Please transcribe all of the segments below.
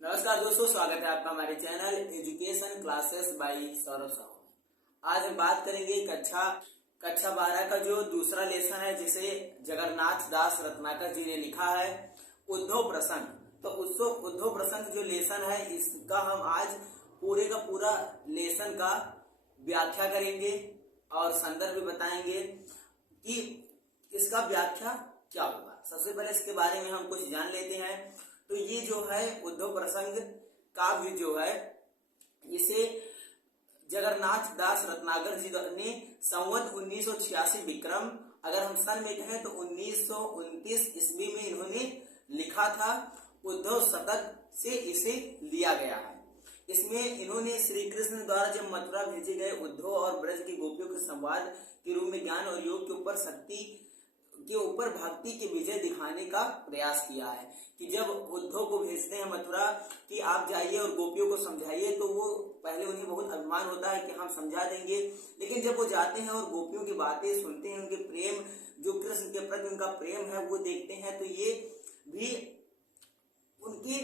नमस्कार दोस्तों, स्वागत है आपका हमारे channel education classes bye Saurabh Sahu. आज हम बात करेंगे कक्षा 12 का जो दूसरा लेसन है, जिसे जगन्नाथ दास रत्नाकर जी ने लिखा है, उद्धव प्रसंग। तो उद्धव प्रसंग जो लेसन है, इसका हम आज पूरे का पूरा लेसन का व्याख्या करेंगे और संदर्भ भी बताएंगे कि इसका व्याख्या क्या होगा। सबसे पहले इसके बारे में हम कुछ जान लेते हैं। तो ये जो है उद्धव प्रसंग काव्य जो है, इसे जगन्नाथ दास रत्नाकर जी ने संवत 1986 विक्रम, अगर हम सन में कहें तो 1929 ईस्वी में इन्होंने लिखा था। उद्धव शतक से इसे लिया गया है। इसमें इन्होंने श्री कृष्ण द्वारा जब मथुरा भेजे गए उद्धव और ब्रज की गोपियों के संवाद के रूप में ज्ञान और योग के ऊपर शक्ति के ऊपर भक्ति की विजय दिखाने का प्रयास किया है। कि जब उद्धव को भेजते हैं मथुरा कि आप जाइए और गोपियों को समझाइए, तो वो पहले उन्हें बहुत अभिमान होता है कि हम समझा देंगे, लेकिन जब वो जाते हैं और गोपियों की बातें सुनते हैं, उनके प्रेम, जो कृष्ण के प्रति उनका प्रेम है वो देखते हैं, तो ये भी उनके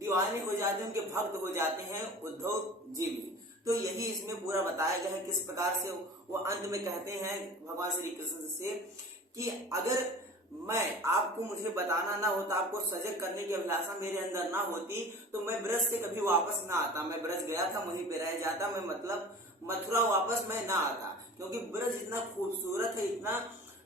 दीवाने हो जाते हैं, उनके भक्त हो जाते हैं उद्धव जी भी। तो यही इसमें पूरा बताया गया है, किस प्रकार से वो अंत में कहते हैं भगवान श्री कृष्ण से कि अगर मुझे बताना ना होता, आपको सजग करने की अभिलाषा मेरे अंदर ना होती, तो मैं ब्रज से कभी वापस ना आता। मैं ब्रज गया था, वहीं पे रह जाता, मैं मतलब मथुरा वापस मैं ना आता, क्योंकि ब्रज इतना खूबसूरत है, इतना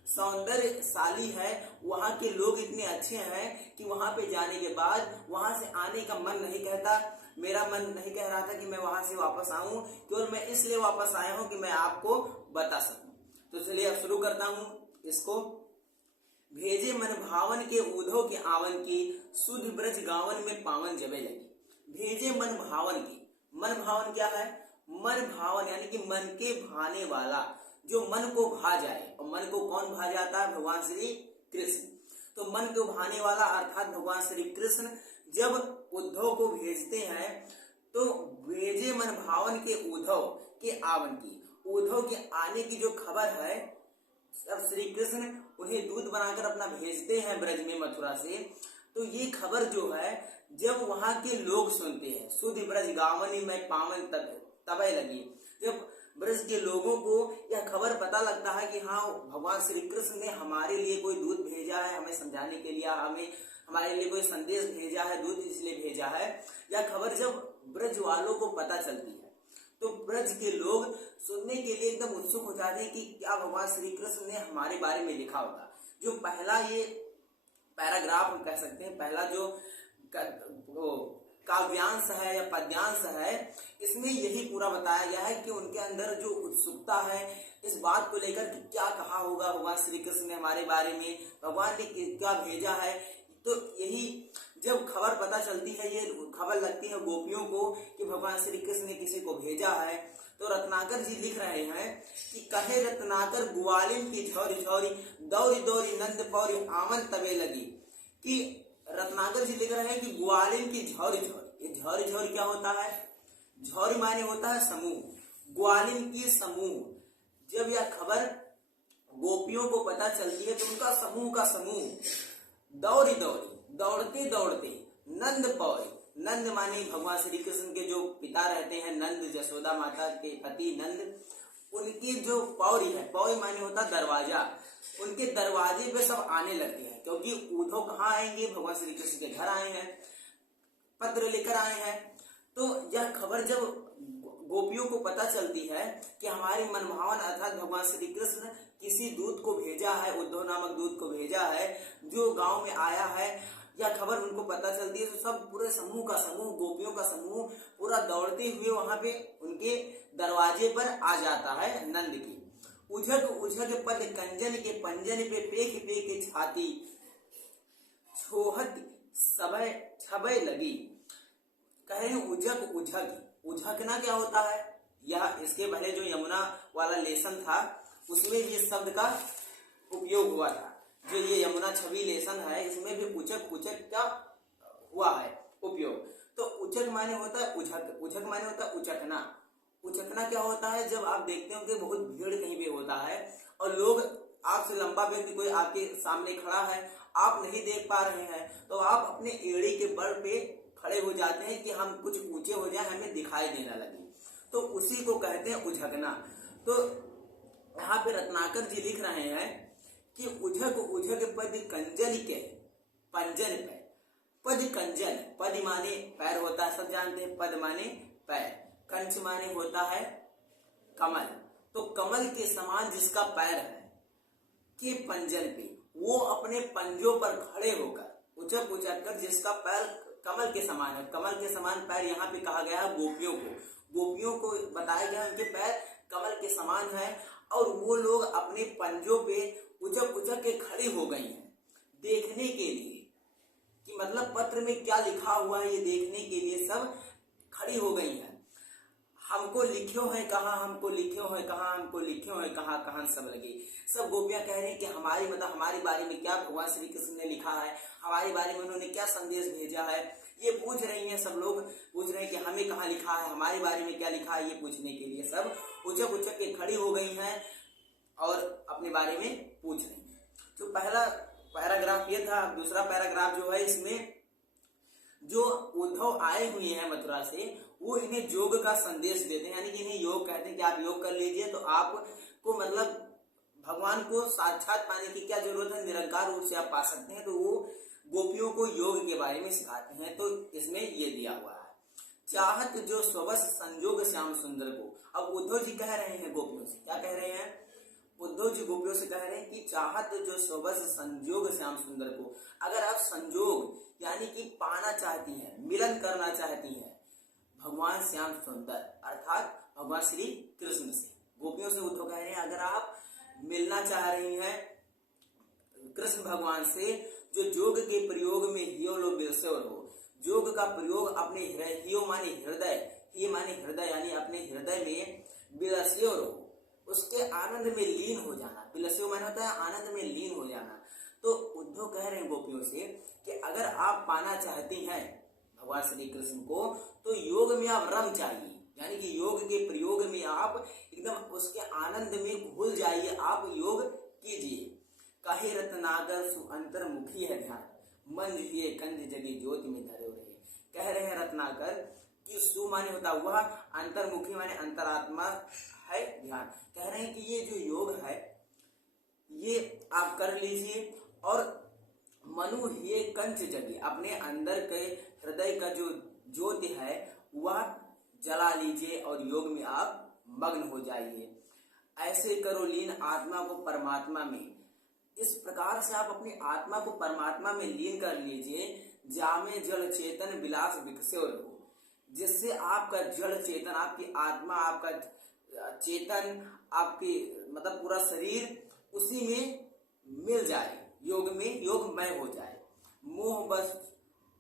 सौंदर्यशाली है, वहां के लोग इतने अच्छे हैं कि वहां पे जाने के बाद वहां से आने का मन नहीं कहता। मेरा मन नहीं कह रहा था कि मैं वहां से वापस आऊं, केवल मैं इसलिए वापस आया हूं कि मैं आपको बता सकूं। तो चलिए अब शुरू करता हूं इसको। भेजे मन भावन के उद्धव के आवन की, सुध ब्रज गावन में पावन जबे लगी। भेजे मन भावन की, मन भावन क्या है? मन भावन यानी कि मन के भाने वाला, जो मन को भा जाए। और मन को कौन भा जाता है? भगवान श्री कृष्ण। तो मन को भाने वाला अर्थात भगवान श्री कृष्ण जब उद्धव को भेजते हैं, तो भेजे मन भावन के उद्धव के आवन की, उद्धव के आने की जो खबर है, अब श्री कृष्ण उन्हें दूत बनाकर अपना भेजते हैं ब्रज में मथुरा से। तो ये खबर जो है, जब वहां के लोग सुनते हैं, सुध ब्रज गावनी में पावन तबे लगी, जब ब्रज के लोगों को यह खबर पता लगता है कि हाँ, भगवान श्री कृष्ण ने हमारे लिए कोई दूत भेजा है, हमें समझाने के लिए, हमारे लिए कोई संदेश भेजा है, दूत इसलिए भेजा है, यह खबर जब ब्रज वालों को पता चलती है, तो ब्रज के लोग सुनने के लिए एकदम उत्सुक हो जाते हैं कि क्या भगवान श्री कृष्ण ने हमारे बारे में लिखा होगा। जो पहला ये पैराग्राफ हम कह सकते हैं, पहला जो काव्यांश है या पद्यांश है, इसमें यही पूरा बताया गया है कि उनके अंदर जो उत्सुकता है इस बात को लेकर कि क्या कहा होगा भगवान श्री कृष्ण ने हमारे बारे में, भगवान ने क्या भेजा है। तो यही जब खबर पता चलती है, ये खबर लगती है गोपियों को कि भगवान श्री कृष्ण ने किसी को भेजा है, तो रत्नाकर जी लिख रहे हैं कि कहे रत्नाकर ग्वालिन की झौरी झौरी, दौरी दौरी नंद पौरी आमन तबे लगी। कि रत्नाकर जी लिख रहे हैं कि ग्वालिन की झौरी झौरी, ये झौरी झौरी क्या होता है? झौरी माने होता है समूह, ग्वालिन की समूह। जब यह खबर गोपियों को पता चलती है, तो उनका समूह का समूह दौड़ी दौड़ी, दौड़ते दौड़ते नंद पौरी, नंद माने भगवान श्री कृष्ण के जो पिता रहते हैं, नंद, जसोदा माता के पति नंद, उनकी जो पौरी है, पौरी माने होता दरवाजा, उनके दरवाजे पे सब आने लगते हैं, क्योंकि उद्धव कहाँ आएंगे? भगवान श्री कृष्ण के घर आए हैं, पत्र लेकर आए हैं। तो यह खबर जब गोपियों को पता चलती है कि हमारे मनभावन अर्थात भगवान श्री कृष्ण किसी दूत को भेजा है, उद्धव नामक दूत को भेजा है, जो गांव में आया है, यह खबर उनको पता चलती है, तो सब पूरे समूह का समूह, गोपियों का समूह पूरा दौड़ते हुए वहां पे उनके दरवाजे पर आ जाता है नंद की। उझक उझक पद कंजन के पंजन पे पेख पेख छाती, छोहत सबय छबय लगी। कहे उझक उझक, उझकना क्या होता है? यह इसके पहले जो यमुना वाला लेसन था, उसमें ये शब्द का उपयोग हुआ था। जो ये यमुना छवि लेसन है, इसमें भी उचक उचक का हुआ है उपयोग। तो उचक माने होता है उझक, उझक माने होता है उचकना। उचकना क्या होता है? जब आप देखते हो कि बहुत भीड़ कहीं पे होता है और लोग, आपसे लंबा व्यक्ति कोई आपके सामने खड़ा है, आप नहीं देख पा रहे हैं, तो आप अपने एड़ी के बल पे खड़े हो जाते हैं कि हम कुछ ऊंचे हो जाए, हमें दिखाई देने लगे, तो उसी को कहते हैं उझकना। तो यहाँ पे रत्नाकर जी लिख रहे हैं कि उझक उझक पद कंजल के पंजन पे। पद कंजल, पद माने पैर होता है, सब जानते हैं, पद माने पैर, कंच माने होता है कमल। तो कमल के समान जिसका पैर है के पंजन पे, वो अपने पंजों पर खड़े होकर उचक उचक कर, जिसका पैर कमल के समान है, कमल के समान पैर यहाँ पे कहा गया है गोपियों को, गोपियों को बताया गया उनके पैर कमल के समान है, और वो लोग अपने पंजों पे उचक उचक के खड़ी हो गई हैं देखने के लिए कि मतलब पत्र में क्या लिखा हुआ है, ये देखने के लिए सब खड़ी हो गई हैं। हमको लिखियो है कहाँ, हमको लिखियो है कहाँ, हमको लिखियो है कहाँ, कहाँ सब लगे। सब गोपियां कह रही हैं कि हमारी मतलब हमारे बारे में क्या भगवान श्री कृष्ण ने लिखा है, हमारे बारे में उन्होंने क्या संदेश भेजा है, ये पूछ रही हैं। सब लोग पूछ रहे हैं कि हमें कहाँ लिखा है, हमारे बारे में क्या लिखा है, ये पूछने के लिए सब उचक उचक के खड़ी हो गई हैं और अपने बारे में पूछ रही हैं। जो पहला पैराग्राफ ये था। दूसरा पैराग्राफ जो है, इसमें जो उद्धव आए हुए हैं मथुरा से, वो इन्हें योग का संदेश देते हैं, यानी कि इन्हें योग कहते हैं कि आप योग कर लीजिए तो आपको मतलब भगवान को साक्षात पाने की क्या जरूरत है, निरंकार रूप से आप पा सकते हैं। तो वो गोपियों को योग के बारे में सिखाते हैं। तो इसमें ये दिया हुआ है, चाहत जो स्वबस संजोग श्याम सुंदर को। अब उद्धव जी कह रहे हैं गोपियों से, क्या कह रहे हैं, उद्धव जी गोपियों से कह रहे हैं कि चाहत जो स्वबस संजोग श्याम सुंदर को, अगर आप संजोग यानी कि पाना चाहती हैं, मिलन करना चाहती हैं भगवान श्याम सुंदर अर्थात भगवान श्री कृष्ण से, गोपियों से उद्धव कह रहे हैं अगर आप मिलना चाह रही हैं कृष्ण भगवान से, जो योग के प्रयोग में हियो लो बिरसोर हो, योग का प्रयोग अपने हियो माने हृदय, ये माने हृदय यानी अपने हृदय में बिरस्योर हो, उसके आनंद में लीन हो जाना। बिलस्यो माने होता है आनंद में लीन हो जाना। तो उद्धव कह रहे हैं गोपियों से कि अगर आप पाना चाहती हैं भगवान श्री कृष्ण को, तो योग में आप रम चाहिए, यानी कि योग के प्रयोग में आप एकदम उसके आनंद में घुल जाइए, आप योग कीजिए। कहे रत्नाकर सुअंतर्मुखी है ध्यान, मन हुए कंज जगी ज्योति में धरे रहे। कह रहे हैं रत्नाकर कि सु माने होता हुआ, अंतर्मुखी माने अंतरात्मा है ध्यान। कह रहे हैं कि ये जो योग है ये आप कर लीजिए, और मनु ये कंच जगी, अपने अंदर के हृदय का जो ज्योति है वह जला लीजिए और योग में आप मग्न हो जाइए। ऐसे करो लीन आत्मा को परमात्मा में, इस प्रकार से आप अपनी आत्मा को परमात्मा में लीन कर लीजिए। जामे जड़ चेतन विलास विकसे हो, जिससे आपका जड़ चेतन, आपकी आत्मा, आपका चेतन, आपकी मतलब पूरा शरीर उसी में मिल जाए, योग में योगमय हो जाए। मोह बस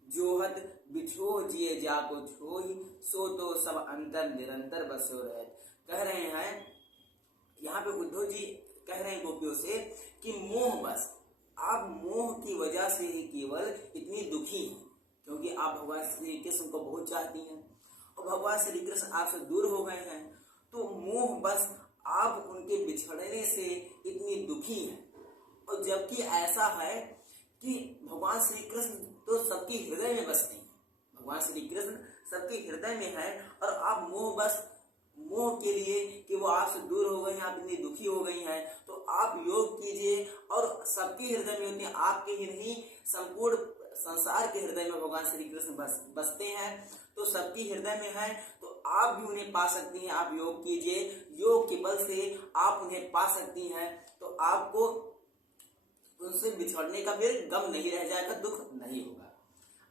जोहत बिछो जिए जाको छोही, सो तो सब अंतर निरंतर बसो रहे। कह रहे हैं यहाँ पे उद्धव जी कह रहे हैं गोपियों से कि मोह बस, आप मोह की वजह से ही केवल इतनी दुखी हैं, क्योंकि आप भगवान श्री कृष्ण को बहुत चाहती हैं और भगवान श्री कृष्ण आपसे दूर हो गए हैं। तो मोह बस आप उनके बिछड़ने से इतनी दुखी हैं। और जबकि ऐसा है कि भगवान श्री कृष्ण तो सबके हृदय में बसते हैं, भगवान श्री कृष्ण सबके हृदय में है, और आप मोह बस, मोह के लिए कि वो आपसे दूर हो गए हैं, आप इतनी दुखी हो गई हैं, तो आप योग कीजिए। और सबके हृदय में होते हैं, आपके ही नहीं संपूर्ण संसार के हृदय में भगवान श्री कृष्ण बसते हैं, तो सबके हृदय में है, तो आप भी उन्हें पा सकती हैं। आप योग कीजिए, योग के बल से आप उन्हें पा सकती हैं, तो आपको उनसे बिछड़ने का फिर गम नहीं रह जाएगा, दुख नहीं होगा।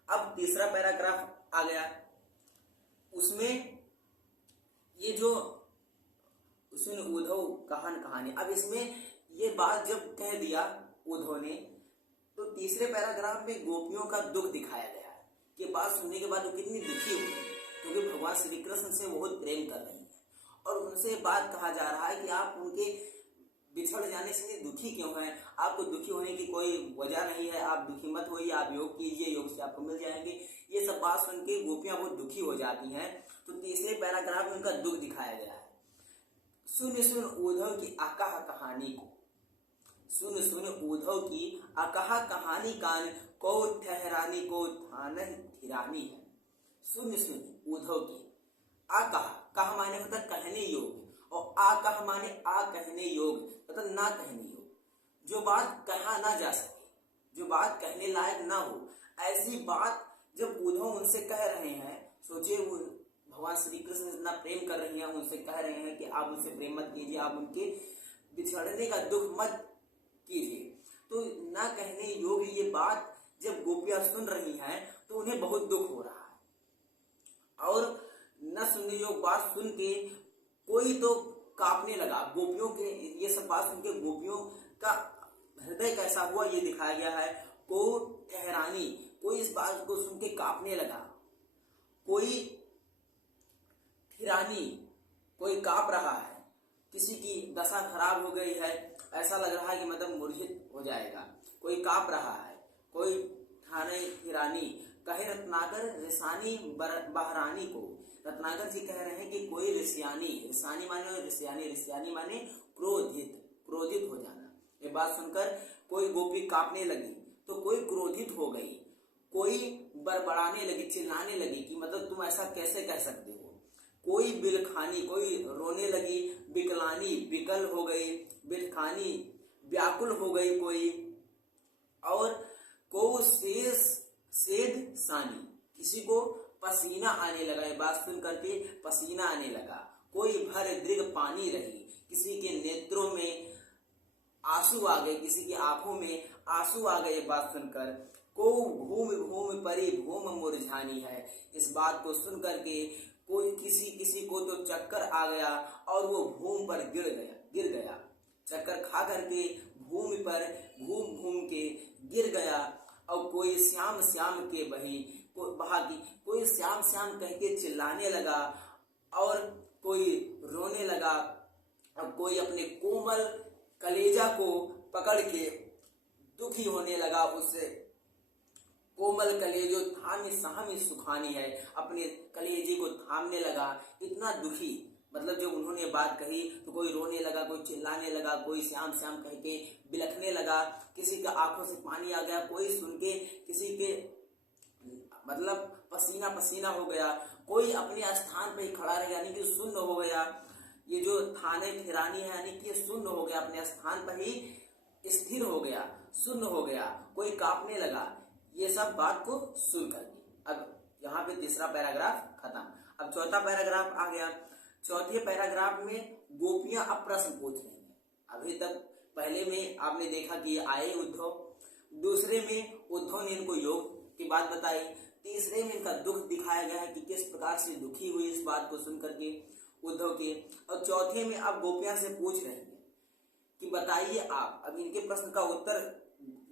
अब तीसरा पैराग्राफ आ गया, उसमें ये जो उसमें उद्धव कहानी, अब इसमें ये बात जब कह दिया उद्धव ने, तो तीसरे पैराग्राफ में गोपियों का दुख दिखाया गया है कि बात सुनने के बाद वो कितनी दुखी हुई, क्योंकि भगवान श्री कृष्ण से बहुत प्रेम कर रही है, और उनसे बात कहा जा रहा है कि आप उनके बिछड़ जाने से दुखी क्यों हैं, आपको दुखी होने की कोई वजह नहीं है, आप दुखी मत होइए, आप योग कीजिए, योग से आपको मिल जाएंगे। ये सब बात सुन के गोपियां बहुत दुखी हो जाती हैं। तो तीसरे पैराग्राफ में उनका दुख दिखाया गया है। सुन सुन उद्धव की अकाह कहानी को, सुन सुन उद्धव की अकाह कहानी कान को ठहरानी को थान थिरानी है। शून्य शून्य उद्धव की। आ कहा माने मतलब कहने योग्य, और आ कहा माने आ कहने योग्य मतलब ना कहने योग्य, जो बात कहा ना जा सके, जो बात कहने लायक ना हो, ऐसी बात जब उद्धव उनसे कह रहे हैं। सोचिए, भगवान श्री कृष्ण इतना प्रेम कर रही हैं, उनसे कह रहे हैं कि आप उनसे प्रेम मत कीजिए, आप उनके बिछड़ने का दुख मत कीजिए। तो ना कहने योग्य ये बात जब गोपियां सुन रही हैं तो उन्हें बहुत दुख हो रहा है, और न सुनने योग्य बात सुन के कोई तो कांपने लगा। गोपियों के ये सब बात सुन के गोपियों का हृदय कैसा हुआ ये दिखाया गया है। को ठहरानी, कोई इस बात को सुन के कांपने लगा, कोई ठिरानी, कोई कांप रहा है, किसी की दशा खराब हो गई है, ऐसा लग रहा है कि मतलब मूर्छित हो जाएगा, कोई कांप रहा है, कोई ठाने ठिरानी। कहे रत्नाकर ऋषानी बहरानी को, रत्नाकर जी कह रहे हैं कि कोई ऋषियानी, ऋषानी माने ऋषियानी, ऋषियानी माने क्रोधित हो जाना। ये बात सुनकर कोई गोपी कांपने लगी, तो कोई क्रोधित हो गई, कोई बड़बड़ाने लगी, चिल्लाने लगी कि मतलब तुम ऐसा कैसे कह सकते हो। कोई बिलखानी, कोई रोने लगी, बिकलानी, बिकल हो गई, बिलखानी व्याकुल हो गई कोई, और को सेध सानी, किसी को पसीना आने लगा। ये बात सुन करके पसीना आने लगा। कोई भर दृग पानी रही, किसी के नेत्रों में आंसू आ गए, किसी की आंखों में आंसू आ गए। बात सुनकर को भूमि भूमि परी भूम मुरझानी है। इस बात को सुन करके कोई किसी को तो चक्कर आ गया और वो भूमि पर गिर गया। चक्कर खा करके भूमि पर घूम के गिर गया। और कोई श्याम श्याम के कोई श्याम श्याम कह के चिल्लाने लगा, और कोई रोने लगा, और कोई अपने कोमल कलेजा को पकड़ के दुखी होने लगा। उससे कोमल कलेजो थामी सामी सुखानी है, अपने कलेजे को थामने लगा। इतना दुखी, मतलब जब उन्होंने बात कही तो कोई रोने लगा, कोई चिल्लाने लगा, कोई श्याम श्याम कह के बिलखने लगा, किसी के आंखों से पानी आ गया, कोई सुन के किसी के मतलब पसीना पसीना हो गया, कोई अपने स्थान पे ही खड़ा रह गया, यानी कि सुन्न हो गया। ये जो थाने ठिरानी है यानी कि सुन्न हो गया, अपने स्थान पर ही स्थिर हो गया, सुन्न हो गया, कोई कांपने लगा। ये सब बात को सुन करके अब यहाँ पे तीसरा पैराग्राफ खत्म। अब चौथा पैराग्राफ आ गया। चौथे पैराग्राफ में गोपियां अब प्रश्न पूछ रही हैं। अभी तक पहले में आपने देखा कि आए उद्धव, दूसरे में उद्धव ने इनको योग की बात बताई, तीसरे में इनका दुख दिखाया गया है कि किस प्रकार से दुखी हुई इस बात को सुन करके उद्धव के, और चौथे में अब गोपियां से पूछ रही हैं कि बताइए आप, अब इनके प्रश्न का उत्तर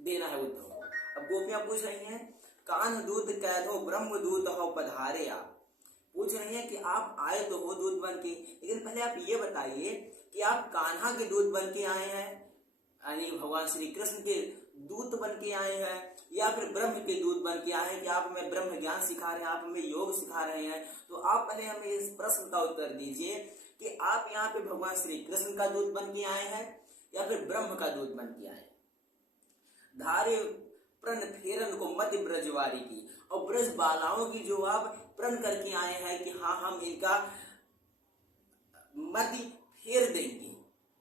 देना है उद्धव को। अब गोपियां पूछ रही हैं, कान्ह दूत कैदो ब्रह्म दूत हो पधारे। आप पूछ रही हैं कि आप आए तो हो दूत बन के, लेकिन पहले आप ये बताइए कि आप कान्हा के दूत बन के आए हैं, यानी भगवान श्री कृष्ण के दूत बन के आए हैं, या फिर ब्रह्म के दूत बन के आए हैं कि आप हमें ब्रह्म ज्ञान सिखा रहे हैं, आप हमें योग सिखा रहे हैं। तो आप पहले हमें इस प्रश्न का उत्तर दीजिए कि आप यहाँ पे भगवान श्री कृष्ण का दूत बन के आए हैं या फिर ब्रह्म का दूत बन के आए हैं। धारे प्रण फेरन को मध्य ब्रजवारी की, और ब्रज बालाओं की जो आप प्रण करके आए हैं कि हाँ हम इनका मति फेर देंगे,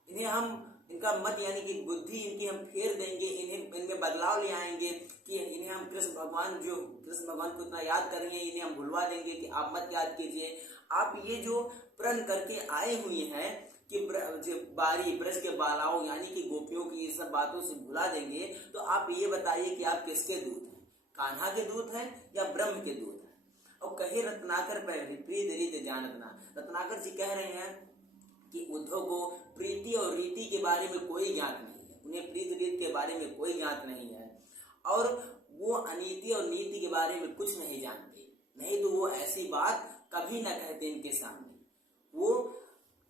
इन्हें हम इनका मत यानी कि बुद्धि इनकी हम फेर देंगे, इनमें बदलाव ले आएंगे कि इन्हें हम कृष्ण भगवान को इतना याद करेंगे, इन्हें हम भुलवा देंगे कि आप मत याद कीजिए। आप ये जो प्रण करके आए हुए हैं कि ब्रज के बालाओं यानी कि गोपियों की ये सब बातों से भुला देंगे, तो आप ये बताइए कि आप किसके दूत हैं, कान्हा के दूत हैं या ब्रह्म के दूत हैं। और कहे रत्नाकर प्रीत रीत जानतना, रत्नाकर जी कह रहे हैं कि उद्धव को प्रीति और रीति के बारे में कोई ज्ञात नहीं है, उन्हें प्रीति रीत के बारे में कोई ज्ञात नहीं है, और वो अनीति और नीति के बारे में कुछ नहीं जानते, नहीं तो वो ऐसी बात कभी न कहते इनके सामने। वो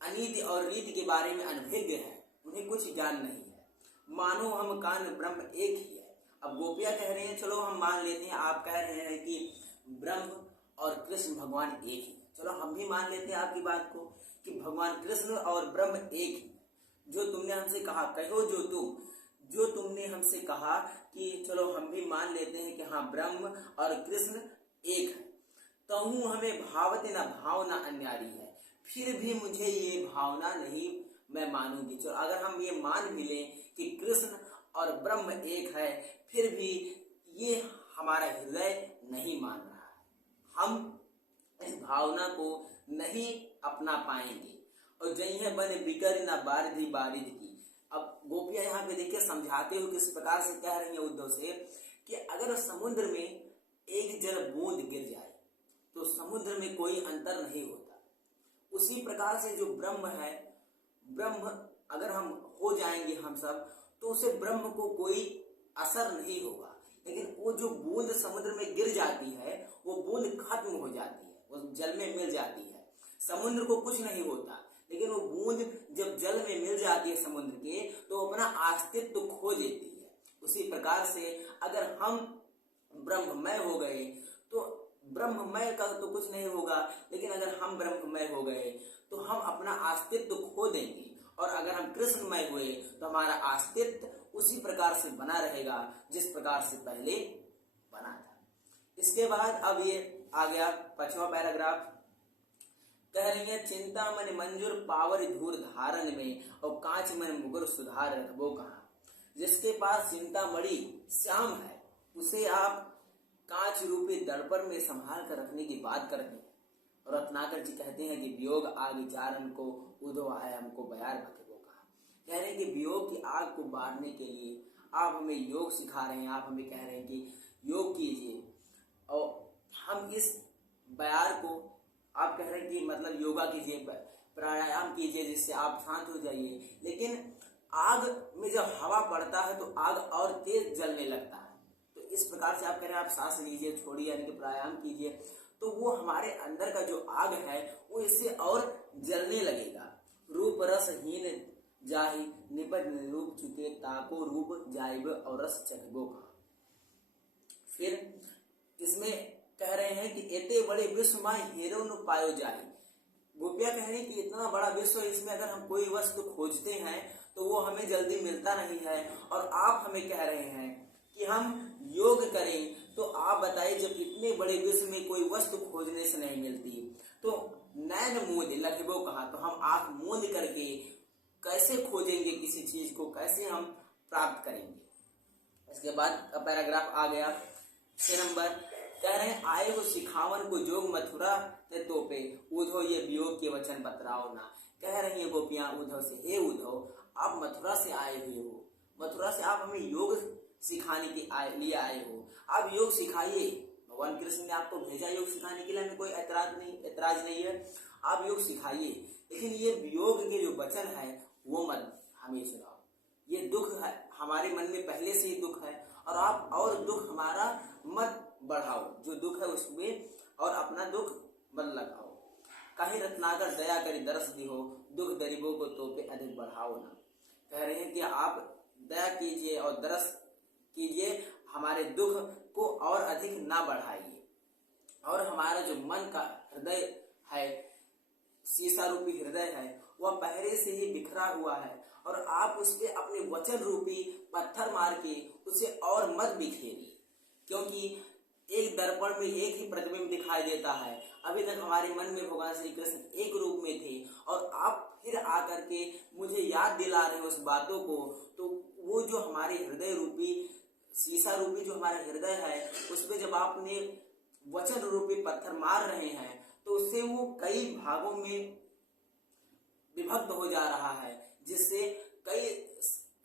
अनीति और रीति के बारे में अनभिज्ञ है, उन्हें कुछ ज्ञान नहीं है। मानो हम कान ब्रह्म एक ही है। अब गोपियां कह रहे हैं चलो हम मान लेते हैं, आप कह रहे हैं कि ब्रह्म और कृष्ण भगवान एक ही, चलो हम भी मान लेते हैं आपकी बात को कि भगवान कृष्ण और ब्रह्म एक ही। जो तुमने हमसे कहा, कहो जो तुमने हमसे कहा कि चलो हम भी मान लेते हैं कि हाँ ब्रह्म और कृष्ण एक है, तो कहूँ हमें भावते न भावना अन्यारी है, फिर भी मुझे ये भावना नहीं मैं मानूंगी। तो अगर हम ये मान भी लें कि कृष्ण और ब्रह्म एक है, फिर भी ये हमारा हृदय नहीं मान रहा है, हम इस भावना को नहीं अपना पाएंगे। और जई है बने बिकर ना बारिधि बारिध की। अब गोपियां यहाँ पे देखिए समझाते हो किस प्रकार से कह रही है उद्धव से कि अगर समुद्र में एक जल बूंद गिर जाए तो समुद्र में कोई अंतर नहीं होता। उसी प्रकार से जो ब्रह्म है, ब्रह्म अगर हम हो जाएंगे हम सब, तो उसे ब्रह्म को कोई असर नहीं होगा। लेकिन वो जो बूंद समुद्र में गिर जाती है, वो बूंद खत्म हो जाती है, वो जल में मिल जाती है। समुद्र को कुछ नहीं होता, लेकिन वो बूंद जब जल में मिल जाती है समुद्र के, तो अपना अस्तित्व खो देती है। उसी प्रकार से अगर हम ब्रह्ममय हो गए तो ब्रह्ममय का तो कुछ नहीं होगा, लेकिन अगर हम ब्रह्ममय हो गए तो हम अपना अस्तित्व खो देंगे। और अगर हम कृष्णमय हुए तो हमारा अस्तित्व उसी प्रकार से बना रहेगा जिस प्रकार से पहले बना था। इसके बाद अब ये आ गया 5वां पैराग्राफ। कह रही है चिंता मन मंजूर पावर धूर धारण में, और कांच मन मुकुर सुधार रखबो कहाँ। जिसके पास चिंता मणि श्याम है, उसे आप कांच रूपी दर्पण में संभाल कर रखने की बात करते हैं। और रत्नाकर जी कहते हैं कि वियोग आग जारन को उदो आए हमको बयार भकेबो कहा। कह रहे हैं कि वियोग की आग को बारने के लिए आप हमें योग सिखा रहे हैं, आप हमें कह रहे हैं कि योग कीजिए। और हम इस बयार को आप कह रहे हैं कि मतलब योगा कीजिए, प्राणायाम कीजिए, जिससे आप शांत हो जाइए। लेकिन आग में जब हवा पड़ता है तो आग और तेज जलने लगता है। तो इस प्रकार से आप कह रहे हैं आप सांस लीजिए, छोड़िए, यानी कि प्राणायाम कीजिए, तो वो हमारे अंदर का जो आग है वो इससे और जलने लगेगा। रूप रस हीन जाहि निपट रूप चुके ताको रूप जाइब और रस चखबो का। फिर इसमें कह रहे हैं कि एते बड़े विश्व में हेरो न पायो जाए। गोपियां कह रही हैं कि इतना बड़ा विश्व, इसमें अगर हम कोई वस्तु खोजते हैं तो वो हमें जल्दी मिलता नहीं है। और आप हमें कह रहे हैं कि हम योग करें, तो आप बताइए जब इतने बड़े विश्व में कोई वस्तु खोजने से नहीं मिलती तो नैन मूंद लखबो कहाँ। तो हम आंख मूंद करके कैसे खोजेंगे किसी चीज को, कैसे हम प्राप्त करेंगे। इसके बाद पैराग्राफ आ गया 6 नंबर। कह रहे हैं आए वो सिखावन को जोग मथुरा ते तोपे उद्धव ये वियोग के वचन बतराओ ना। कह रही है गोपियां उद्धव से, हे उद्धव आप मथुरा से आए हुए हो, मथुरा से आप हमें योग सिखाने के लिए आए हो, आप योग सिखाइए। भगवान कृष्ण ने आपको भेजा योग सिखाने के लिए, हमें कोई एतराज नहीं है, आप योग सिखाइए। लेकिन ये वियोग के जो वचन है वो मत हमें सुनाओ। ये दुख है, हमारे मन में पहले से ही दुख है, और आप और दुख हमारा मत बढ़ाओ। जो दुख है उसमें और अपना दुख मत लगाओ। कहीं रत्नाकर दया करी दरस दी हो, दुख गरीबों को तोपे अधिक बढ़ाओ ना। कह रहे हैं कि आप दया कीजिए और दरस कीजिए, हमारे दुख को और अधिक ना बढ़ाइए। और हमारा जो मन का हृदय है, शीशा रूपी हृदय है, वह पहले से ही बिखरा हुआ है, और आप उस पे अपने वचन रूपी पत्थर मार के उसे और मत बिखेरिए। क्योंकि एक दर्पण में एक ही प्रतिबिंब दिखाई देता है। अभी तक हमारे मन में भगवान श्री कृष्ण एक रूप में थे, और आप फिर आकर के मुझे याद दिला रहे हैं उस बातों को। तो वो जो हमारे हृदय रूपी शीशा रूपी जो हमारा हृदय है, उसमें जब आपने वचन रूपी पत्थर मार रहे हैं तो उससे वो कई भागों में विभक्त हो जा रहा है, जिससे कई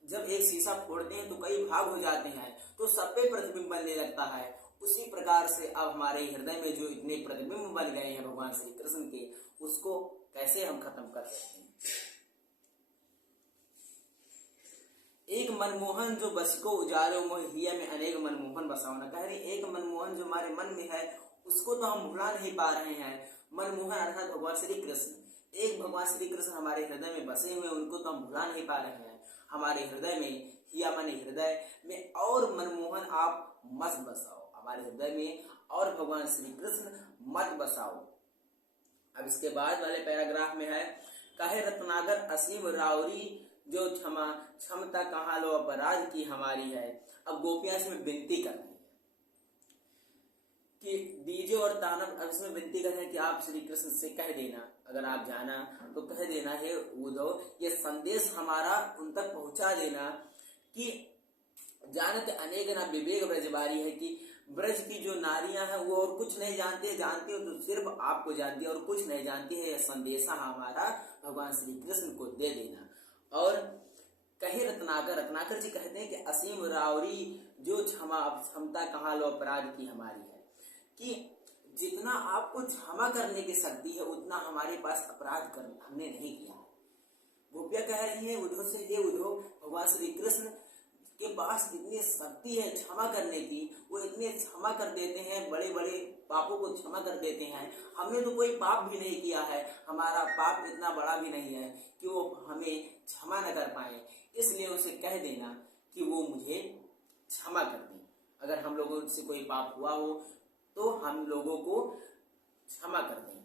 जब एक शीशा फोड़ते हैं तो कई भाग हो जाते हैं, तो सब पे प्रतिबिंब बनने लगता है। उसी प्रकार से अब हमारे हृदय में जो इतने प्रतिबिंब बन गए हैं भगवान श्री कृष्ण के, उसको कैसे हम खत्म कर सकते हैं। एक मनमोहन जो बस को उजारे मोह हिया में अनेक मनमोहन बसावना। कह रहे एक मनमोहन जो हमारे मन में है उसको तो हम भुला नहीं पा रहे हैं। मनमोहन अर्थात भगवान श्री कृष्ण, एक भगवान श्री कृष्ण हमारे हृदय में बसे हुए, उनको तो हम भुला नहीं पा रहे हैं। हमारे हृदय में हिया माने हृदय में और मनमोहन आप मत बसाओ, हमारे हृदय में और भगवान श्री कृष्ण मत बसाओ। अब इसके बाद वाले पैराग्राफ में है कहे रत्नागर असीम रावरी जो क्षमता कहाँ लो अपराध की हमारी है। अब गोपियां से विनती कर रही है कि डीजे और तानव अब इसमें विनती कर रहे हैं कि आप श्री कृष्ण से कह देना, अगर आप जाना तो कह देना है उद्धव, ये संदेश हमारा उन तक पहुंचा देना कि जानत अनेक ना विवेक ब्रजबारी है, कि ब्रज की जो नारियां हैं वो और कुछ नहीं जानती हो तो सिर्फ आपको जानती है और कुछ नहीं जानती है। यह संदेशा हमारा भगवान श्री कृष्ण को दे देना। और कहे रत्नाकर जी कहते हैं कि असीम रावरी जो क्षमता कहाँ लो अपराध की हमारी है, कि जितना आपको क्षमा करने की शक्ति है उतना हमारे पास अपराध कर हमने नहीं किया। गोपियां कह रही है उद्धव से, ये उद्धव भगवान श्री कृष्ण के पास इतनी शक्ति है क्षमा करने की, वो इतने क्षमा कर देते हैं, बड़े बड़े पापों को क्षमा कर देते हैं। हमने तो कोई पाप भी नहीं किया है, हमारा पाप इतना बड़ा भी नहीं है कि वो हमें क्षमा न कर पाए, इसलिए उसे कह देना कि वो मुझे क्षमा कर दें। अगर हम लोगों से कोई पाप हुआ हो तो हम लोगों को क्षमा कर दें।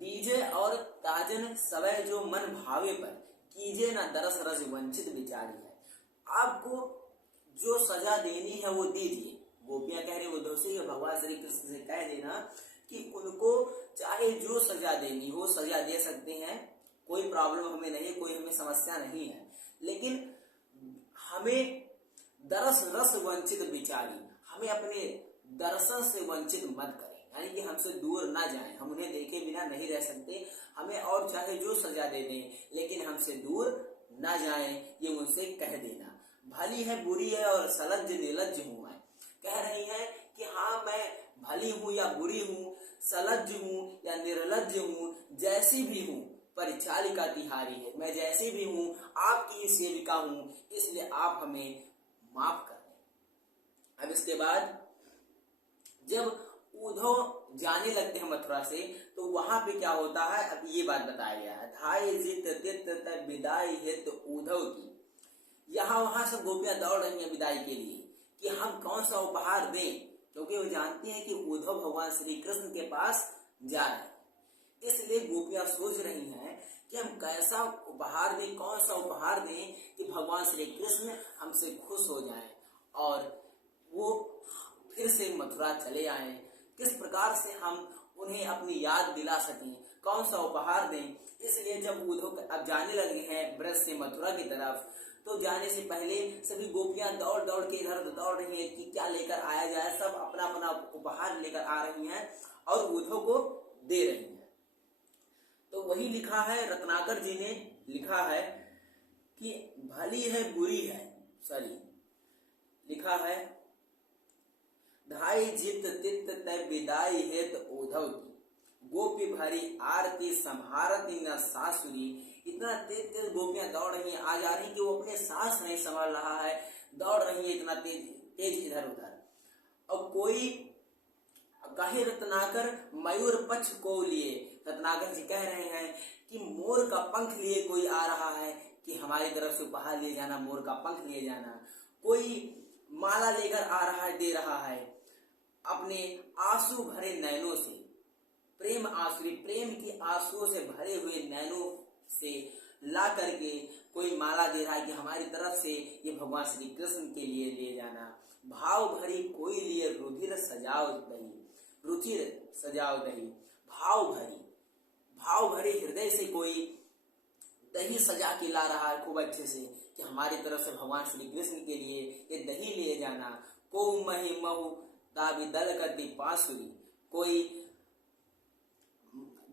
दीजे और ताजन सवै जो मन भावे पर, कीजिए ना दरस रस वंचित विचारी है। आपको जो सजा देनी है वो दीजिए। गोपियां कह रही उद्धव से, भगवान श्री कृष्ण से कह देना कि उनको चाहे जो सजा देनी हो सजा दे सकते हैं, कोई प्रॉब्लम हमें नहीं, कोई हमें समस्या नहीं है, लेकिन हमें दरस रस वंचित विचारी, हमें अपने दर्शन से वंचित मत करें, यानी कि हमसे दूर ना जाएं, हम उन्हें देखे बिना नहीं रह सकते, हमें और चाहे जो सजा दे दें लेकिन हमसे दूर ना जाएं, ये उनसे कह देना। भली है बुरी है और सलज्ज निर्लज्ज हूं मैं, कह रही है कि हाँ मैं भली हूं या बुरी हूं, सलज्ज हूं या निर्लज्ज हूं, जैसी भी हूं परिचालिका तिहारी है, मैं जैसी भी हूं आपकी सेविका हूं, इसलिए आप हमें माफ कर दें। अब इसके बाद जब उद्धव जाने लगते हैं मथुरा से तो वहां पे क्या होता है, अब ये बात बताया गया है। धाय जित तित विदाई हित उद्धव की, यहाँ वहां सब गोपियां दौड़ रही हैं विदाई के लिए कि हम कौन सा उपहार दें, क्योंकि वो जानती हैं कि उद्धव भगवान श्री कृष्ण के पास जा रहे हैं, इसलिए गोपियां सोच रही हैं कि हम कैसा उपहार दें, कौन सा उपहार दें कि भगवान श्री कृष्ण हमसे खुश हो जाएं और वो फिर से मथुरा चले आए, किस प्रकार से हम उन्हें अपनी याद दिला सकें, कौन सा उपहार दें। इसलिए जब उद्धव अब जाने लगे हैं ब्रज से मथुरा की तरफ, तो जाने से पहले सभी गोपियां दौड़ दौड़ के इधर दौड़ रही हैं कि क्या लेकर आया जाए, सब अपना अपना उपहार लेकर आ रही हैं और उद्धव को दे रही हैं। तो वही लिखा है, रत्नाकर जी ने लिखा है कि भली है बुरी है, लिखा है धाई जित तित तय विदाई हेत उद्धव की, गोपी भरी आरती संभारती न सासुरी। इतना तेज तेज गोपियां दौड़ रही हैं, आ जा रही कि वो अपने सांस नहीं संभाल रहा है, दौड़ रही है इतना तेज तेज इधर उधर। और कोई कहे रत्नाकर मयूर पक्ष को लिए, रत्नाकर जी कह रहे हैं कि मोर का पंख लिए कोई आ रहा है कि हमारी तरफ से उपहार लिए जाना, मोर का पंख लिए जाना। कोई माला लेकर आ रहा है, दे रहा है, अपने आंसू भरे नैनों से, प्रेम आंसुरी, प्रेम की आंसुओं से भरे हुए नैनों से ला करके कोई माला दे रहा है कि हमारी तरफ से ये भगवान श्री कृष्ण के लिए ले जाना। भाव भरी कोई लिए रुधिर सजाओ दही, रुचिर सजाओ दही, भाव भरे हृदय से कोई दही सजा के ला रहा है खूब अच्छे से कि हमारी तरफ से भगवान श्री कृष्ण के लिए ये दही ले जाना। को मही महु ताबी दल करती पासुरी, कोई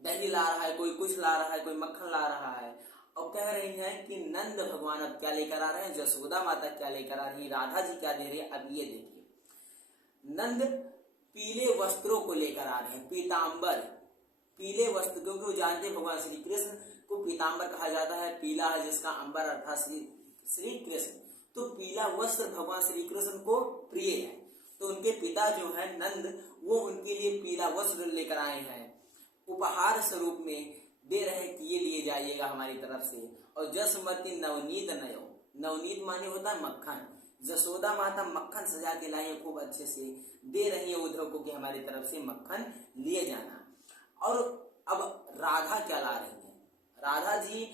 दही ला रहा है, कोई कुछ ला रहा है, कोई मक्खन ला रहा है। और कह रही हैं कि नंद भगवान अब क्या लेकर आ रहे हैं, जसोदा माता क्या लेकर आ रही है, राधा जी क्या दे रही है, अब ये देखिए। नंद पीले वस्त्रों को लेकर आ रहे हैं, पीतांबर, पीले वस्त्र, क्योंकि वो जानते हैं भगवान श्री कृष्ण को पीतांबर कहा जाता है, पीला है जिसका अंबर अर्थात श्री कृष्ण, तो पीला वस्त्र भगवान श्री कृष्ण को प्रिय है। तो उनके पिता जो है नंद, वो उनके लिए पीला वस्त्र लेकर आए हैं, उपहार स्वरूप में दे रहे हैं कि ये लिए जाइएगा हमारी तरफ से। और जसमती नवनीत नयो, नवनीत माने होता है मक्खन, जसोदा माता मक्खन सजा के लाई है, खूब अच्छे से दे रही है उद्धव को कि हमारी तरफ से मक्खन लिए जाना। और अब राधा क्या ला रही है, राधा जी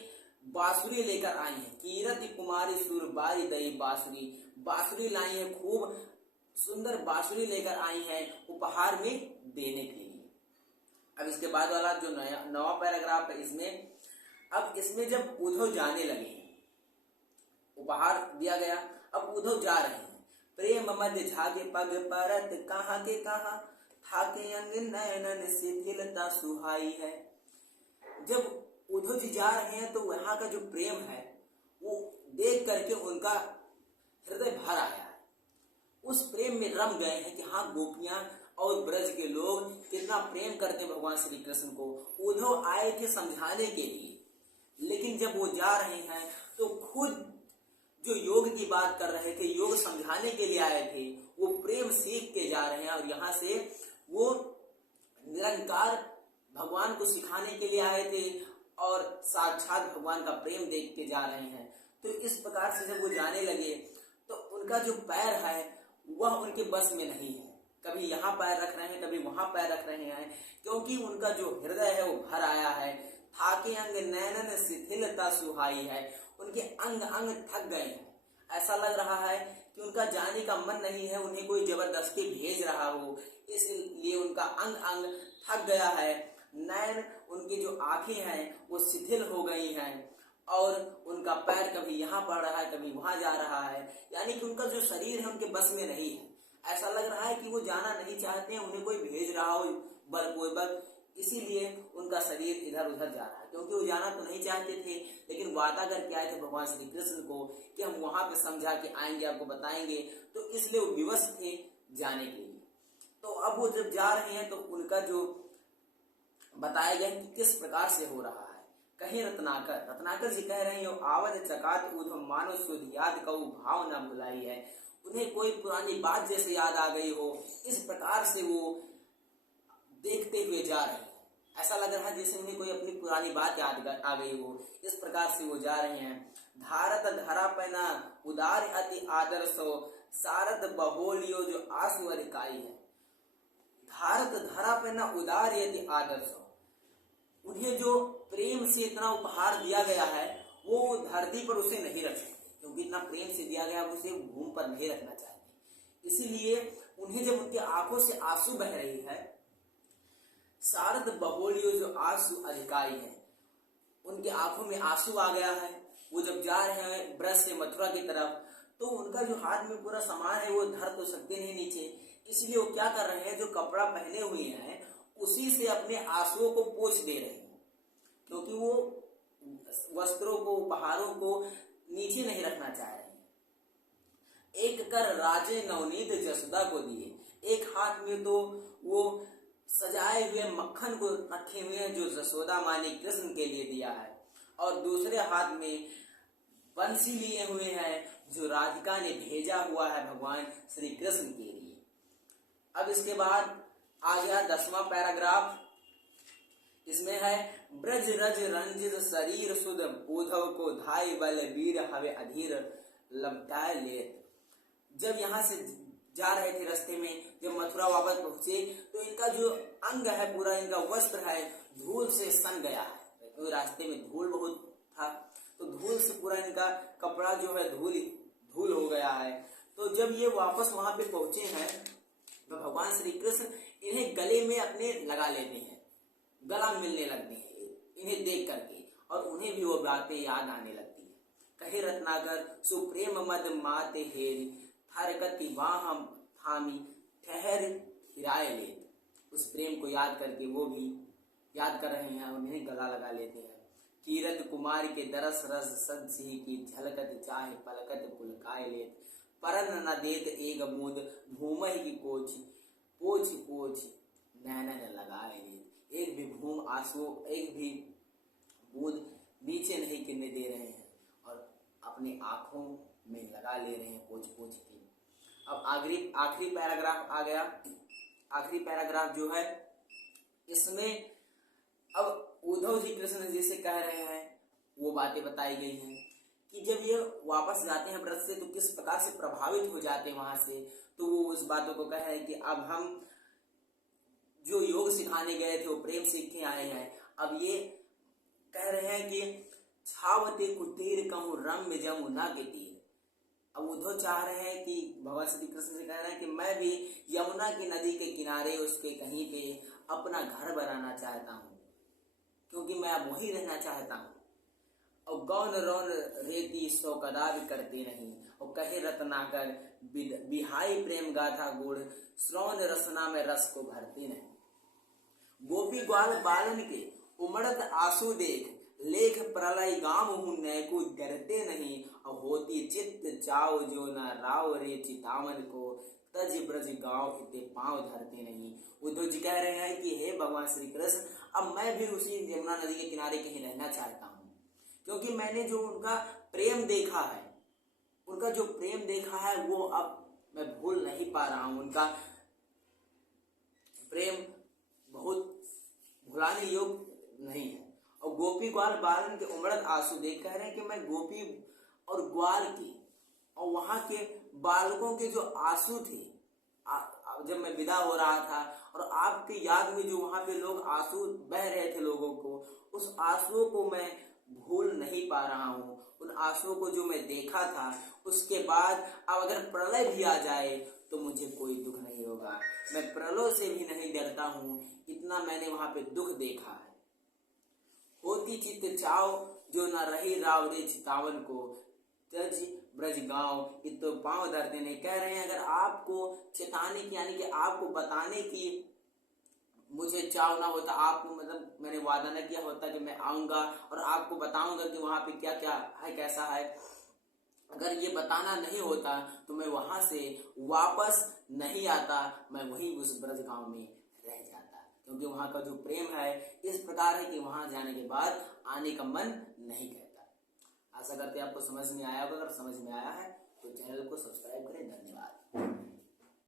बांसुरी लेकर आई है, कीरति कुमारी सुरबारी दई बांसुरी, बांसुरी लाई है, खूब सुंदर बांसुरी लेकर आई हैं उपहार में देने के लिए। अब इसके बाद वाला जो नवा पैराग्राफ है, इसमें जब उद्धव जाने लगे, उपहार दिया गया, अब उद्धव जा रहे हैं। प्रेम मद झागे पग परत कहाँ के कहाँ, थाके अंग नयनन शिथिलता सुहाई है। जब उद्धव जी जा रहे हैं तो वहां का जो प्रेम है वो देख करके उनका हृदय भर आया है। उस प्रेम में रम गए हैं कि हाँ, गोपियां और ब्रज के लोग कितना प्रेम करते भगवान श्री कृष्ण को। उद्धव आए थे समझाने के लिए, लेकिन जब वो जा रहे हैं तो खुद जो योग की बात कर रहे थे, योग समझाने के लिए आए थे, वो प्रेम सीख के जा रहे हैं और यहाँ से वो निरंकार भगवान को सिखाने के लिए आए थे और साक्षात भगवान का प्रेम देख के जा रहे हैं। तो इस प्रकार से जब वो जाने लगे तो उनका जो पैर है वह उनके बस में नहीं है। कभी यहाँ पैर रख रहे हैं, कभी वहां पैर रख रहे हैं, क्योंकि उनका जो हृदय है वो भर आया है। थाके अंग नयनन शिथिलता सुहाई है, उनके अंग अंग थक गए हैं। ऐसा लग रहा है कि उनका जाने का मन नहीं है, उन्हें कोई जबरदस्ती भेज रहा हो, इसलिए उनका अंग अंग थक गया है। नयन, उनकी जो आंखें हैं वो शिथिल हो गई हैं और उनका पैर कभी यहाँ पड़ रहा है, कभी वहां जा रहा है, यानी कि उनका जो शरीर है उनके बस में नहीं है। ऐसा लग रहा है कि वो जाना नहीं चाहते हैं, उन्हें कोई भेज रहा हो बलपूर्वक, इसीलिए उनका शरीर इधर उधर जा रहा है। क्योंकि वो जाना तो नहीं चाहते थे, लेकिन वादा करके आए थे भगवान श्री कृष्ण को कि हम वहां पे समझा के आएंगे, आपको बताएंगे, तो इसलिए वो विवश थे जाने के लिए। तो अब वो जब जा रहे हैं तो उनका जो बताया गया कि किस प्रकार से हो रहा है। कहे रत्नाकर जी कह रहे हैं, आवद चकात उद्धव मानो सुध याद कऊ भाव न भुलाई है। उन्हें कोई पुरानी बात जैसे याद आ गई हो, इस प्रकार से वो देखते हुए जा रहे हैं। ऐसा लग रहा है जैसे उन्हें कोई अपनी पुरानी बात याद आ गई हो, इस प्रकार से वो जा रहे हैं। धारत धरा पैना उदार अति आदर्शो, सारद बहोलियो जो आंसू अधिकारी है। भारत धरा पैना उदार यदि आदर्शो, उन्हें जो प्रेम से इतना उपहार दिया गया है वो धरती पर उसे नहीं रख सकते, क्योंकि इतना प्रेम से दिया गया उसे भूमि पर नहीं रखना चाहते। इसीलिए उन्हें जब उनकी आंखों से आंसू बह रही है, शारद बहोलियो जो आंसू अधिकारी है, उनके आंखों में आंसू आ गया है। वो जब जा रहे हैं ब्रज से मथुरा की तरफ, तो उनका जो हाथ में पूरा सामान है वो धर तो सकते नहीं नीचे, इसलिए वो क्या कर रहे हैं, जो कपड़ा पहने हुए हैं उसी से अपने आंसुओं को पोंछ दे रहे हैं, क्योंकि वो वस्त्रों को, उपहारों को नीचे नहीं रखना चाह रहे हैं। एक कर राजे नवनीत जसोदा को दिए, एक हाथ में तो वो सजाए हुए मक्खन को रखे हुए हैं जो जसोदा माँ ने कृष्ण के लिए दिया है, और दूसरे हाथ में बंसी लिए हुए हैं जो राधिका ने भेजा हुआ है भगवान श्री कृष्ण के लिए। अब इसके बाद आ गया 10वां पैराग्राफ। इसमें है, ब्रज रज रंजित शरीर सुध उद्धव को धाय बल वीर हवे अधीर लपटाए लेत। जब यहाँ से जा रहे थे रास्ते में, जब मथुरा वापस पहुंचे तो इनका जो अंग है, पूरा इनका वस्त्र है धूल से सन गया है, क्योंकि रास्ते में धूल बहुत था, तो धूल से पूरा इनका कपड़ा जो है धूल हो गया है। तो जब ये वापस वहां पे पहुंचे हैं तो भगवान श्री कृष्ण इन्हें गले में अपने लगा लेते हैं, गला मिलने लगते हैं इन्हें देख करके, और उन्हें भी वो बातें याद आने लगती है। कहे रत्नाकर सुप्रेम मद माते हेरी, हरकती बाहम थामी ठहर हिराए ले। उस प्रेम को याद करके वो भी याद कर रहे हैं, उन्हें गला लगा लेते हैं। कीरत कुमार के दरस रस सद सिंह की झलकत चाहे पलकत पुलकाए ले, परन न देत एक बूंद भूमहि की कोच पोछ पोछ नैनन लगाए ले। एक भी भूम आंसू, एक भी बूंद नीचे नहीं गिरने दे रहे हैं और अपनी आंखों में लगा ले रहे हैं पोछ पोछ के। अब आखिरी पैराग्राफ आ गया। आखिरी पैराग्राफ जो है, इसमें अब उद्धव जी कृष्ण जी से कह रहे हैं, वो बातें बताई गई हैं कि जब ये वापस जाते हैं ब्रज से तो किस प्रकार से प्रभावित हो जाते हैं वहां से। तो वो उस बातों को कह रहे हैं कि अब हम जो योग सिखाने गए थे वो प्रेम सीख के आए हैं। अब ये कह रहे हैं कि छावते कुतीर कहूँ रम्य जमुना के तीर, अब उद्धव चाह रहे हैं कि भगवान श्री कृष्ण से कह रहे हैं कि मैं भी यमुना की नदी के किनारे उसके कहीं पे अपना घर बनाना चाहता हूँ, क्योंकि मैं अब वहीं रहना चाहता हूँ। और गौन रौन रेती सो कदापि करते नहीं, और कहे रत्नाकर बिहाई प्रेम गाथा गुड़, श्रवण रसना में रस को भरते नहीं। गोपी ग्वाल बालन के उमड़त आंसू देख, लेख प्रलय गाम हूँ नैको डरते नहीं, और होती चित्त चाव जो न राव रे चितावन को, तज ब्रज गांव इतने पांव धरते नहीं। उद्धव जी कह रहे हैं कि हे भगवान श्री कृष्ण, अब मैं भी उसी यमुना नदी के किनारे कहीं रहना चाहता हूँ, क्योंकि मैंने जो उनका प्रेम देखा है, उनका जो प्रेम देखा है वो अब मैं भूल नहीं पा रहा हूँ। उनका प्रेम बहुत भुलाने योग्य नहीं है। और गोपी ग्वाल बालन के उमड़त आंसू देख कह रहे हैं कि मैं गोपी और ग्वाल के और वहां के बालकों के जो आंसू थे, जब मैं विदा हो रहा था और आपकी याद में जो वहां पे लोग आंसू बह रहे थे लोगों को, उस आंसुओं को मैं भूल नहीं पा रहा हूँ। उन आंसुओं को जो मैं देखा था, उसके बाद अब अगर प्रलय भी आ जाए तो मुझे कोई दुख नहीं होगा। मैं प्रलय से भी नहीं डरता हूँ, इतना मैंने वहां पे दुख देखा है। होती चित्त चाव जो न रही राव दे चितावन को, तज ब्रज गांव इतो पांव धरते नहीं। कह रहे हैं अगर आपको चेताने की यानी कि आपको बताने की मुझे चाव ना होता, आपको मतलब मैंने वादा न किया होता कि मैं आऊंगा और आपको बताऊंगा कि वहां पे क्या क्या है, कैसा है, अगर ये बताना नहीं होता तो मैं वहां से वापस नहीं आता, मैं वहीं उस ब्रज गांव में रह जाता, क्योंकि वहां का जो प्रेम है इस प्रकार है कि वहां जाने के बाद आने का मन नहीं करता। आशा करते हैं आपको समझ में आया होगा। अगर समझ में आया है तो चैनल को सब्सक्राइब करें। धन्यवाद।